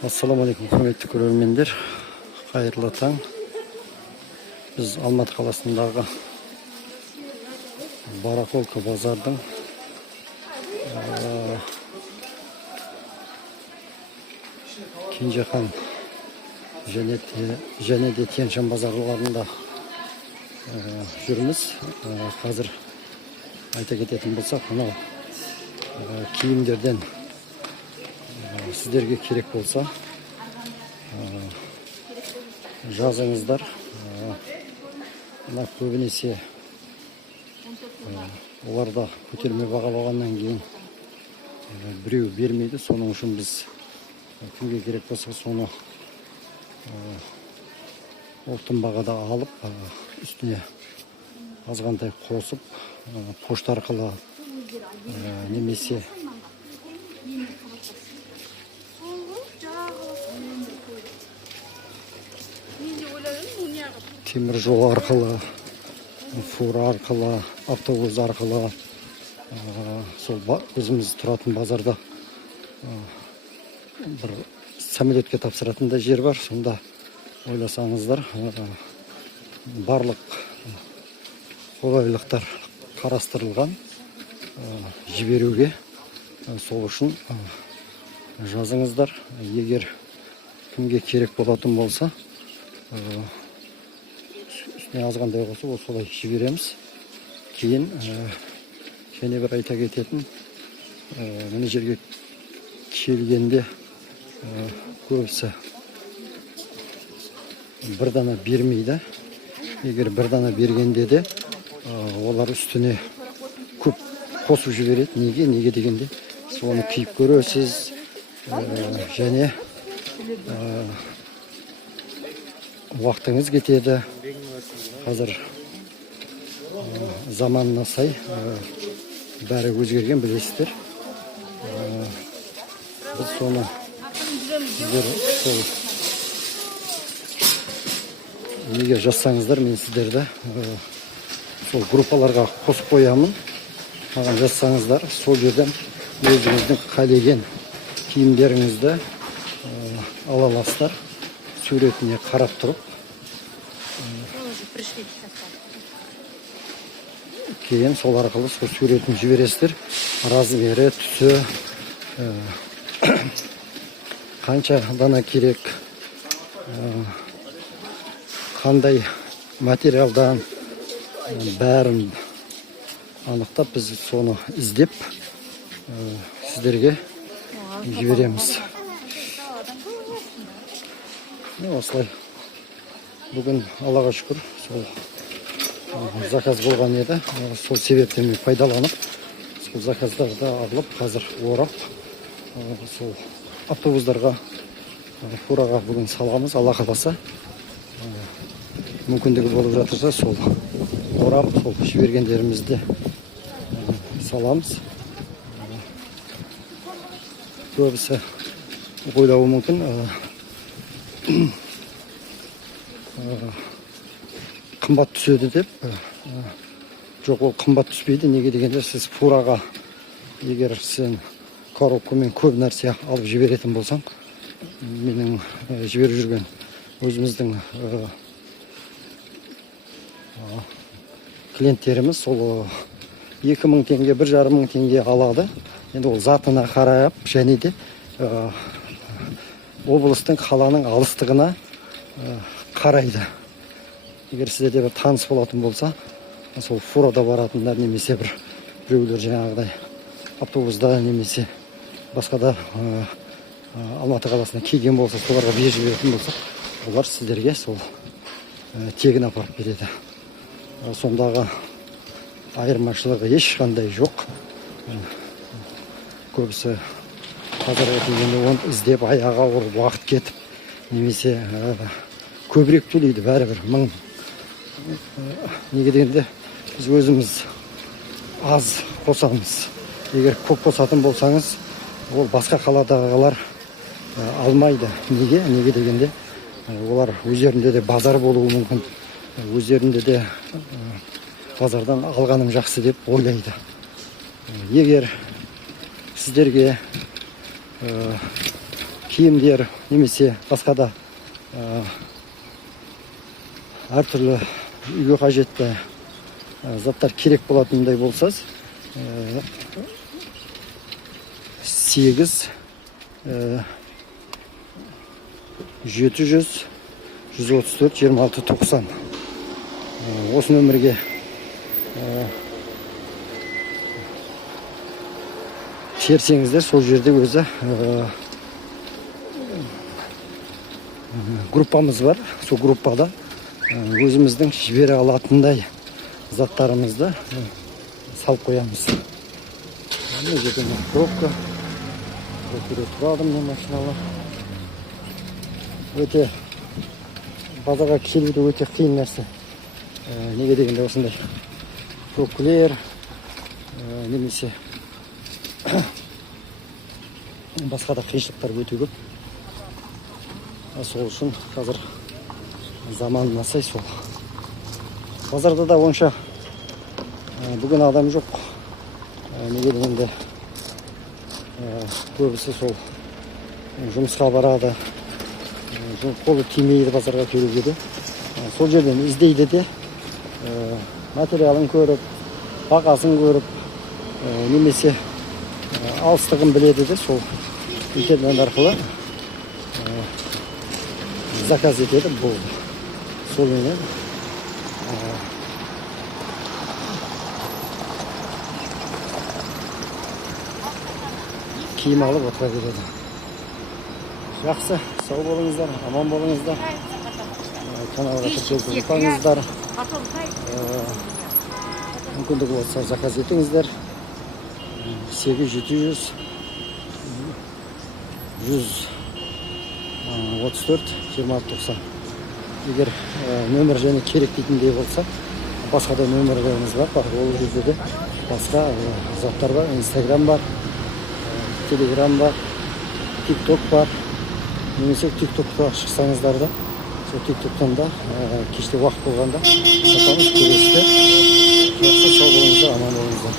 Ассаламалейкум, құрметті көрермендер. Қайырлы таң. Біз Алматы қаласындағы Барахолка базардың Кенжехан және де Тянь-Шань базарларында жүрміз. Қазір айта кететін болсақ, мынау киімдерден сіздерге керек болса жазыңыздар. Мына көбінесе оларда көтерме бағалағаннан кейін біреу бермейді. Соның үшін біз кімге керек болса соны ортын бағада алып, үстіне азғантай қосып, пошта арқылы немесе темір жол арқылы, фура арқылы, автобус арқылы, сол өзіміз тұратын базарда бір самолетке тапсыратын да жер бар. Сонда ойласаңыздар, барлық қолайлықтар қарастырылған жіберуге. Сол үшін жазыңыздар. Егер кімге керек болатын болса, үстіне азғандай қосып, солай жібереміз. Кейін және бір айта кететін, мына жерге келгенде көбісі бір дана бермейді. Егер бір дана бергенде де олар үстіне көп қосып жібереді. Неге дегенде соны киіп көресіз, және уақытыңыз кетеді. Қазір заманына сай бәрі өзгерген, білесіздер. Біз соны неге жазсаңыздар, мен сіздерді сол группаларға қосып қоямын. Маған жазсаңыздар, сол жерден өзіңіздің қалеген киімдеріңізді ала аласыздар. Суретіне қарап тұрып, кейін сол арқылы сол суретін жібересіздер. Размері, түсі, қанша дана керек, қандай материалдан, бәрін анықтап, біз соны іздеп сіздерге жібереміз. Осылай бүгін Аллаға шүкір сол заказ болған еді. Сол себептен пайдаланып, сол заказдарды алып, қазір орап, сол автобустарға, фураға бүгін саламыз. Алла қаласа, мүмкіндігі болып жатырса, сол орап, сол жібергендерімізді саламыз. Көбісі ойлауы мүмкін, қымбат түседі деп. Жоқ, ол қымбат түспейді. Неге дегенде, сіз фураға егер сен коробкамен көп нәрсе алып жіберетін болсаң, менің жіберіп жүрген өзіміздің клиенттеріміз сол 2000 теңге, 1500 теңге алады. Енді ол затына қарап, және де облыстың, қаланың алыстығына қарайды. Егер сіздерде бір таныс болатын болса, сол фурада баратындар, немесе біреулер жаңағыдай автобуста, немесе басқада Алматы қаласына келген болса, соларға беріп жіберетін болса, олар сіздерге сол тегін апарып береді. Сондағы айырмашылығы ешқандай жоқ. Көбісі қазіргі кезеңде оны іздеп, аяға ұрып, уақыт кетіп, немесе көбірек төлейді, бәрібір 1000. Неге дегенде, біз өзіміз аз қосамыз. Егер көп қосатын болсаңыз, ол басқа қаладағылар алмайды. Неге дегенде, олар өздерінде де базар болуы мүмкін, өздерінде де базардан алғаным жақсы деп ойлайды. Егер сіздерге киімдер немесе басқа да әртүрлі үйге қажетті заттар керек болатындай болса 8 700 134 26 90 осы нөмірге терсеңіздер, сол жерде өзі группамыз бар. Сол группада өзіміздің жібере алатындай заттарымызды салып қоямыз. Мына жерде пробка тұрады, міне машиналар. Өте базарға келуді өте қиын нәрсе. Неге дегенде осындай пробкілер немесе басқа да қиыншылықтар өте көп. Сол үшін қазір заманына сай сол. Базарда да онша бүгін адам жоқ. Неге дегенде көбісі сол жұмысқа барады. Қолы тимейді базарға келуге де. Сол жерден іздейді де, материалын көріп, бағасын көріп, немесе алыстығын біледі де, сол интернет арқылы заказ етеді. Бұл сол менен киім алып отыра береді. Жақсы, сау болыңыздар, аман болыңыздар. Каналға тіркеліп ұмытпаңыздар. Мүмкіндігі болса заказ етіңіздер. 8-700 134 26-90. Егер нөмір және керек дейтіндей болса, басқа да нөмірлеріміз бар. Ол жерде де басқа заттар бар. Инстаграм бар, Телеграм бар, ТикТок бар. Немесе ТикТокқа шықсаңыздар да, сол ТикТоктан да кеште уақыт болғанда сатамыз, көресіздер. Жақсы, сау болыңыздар, аман болыңыздар.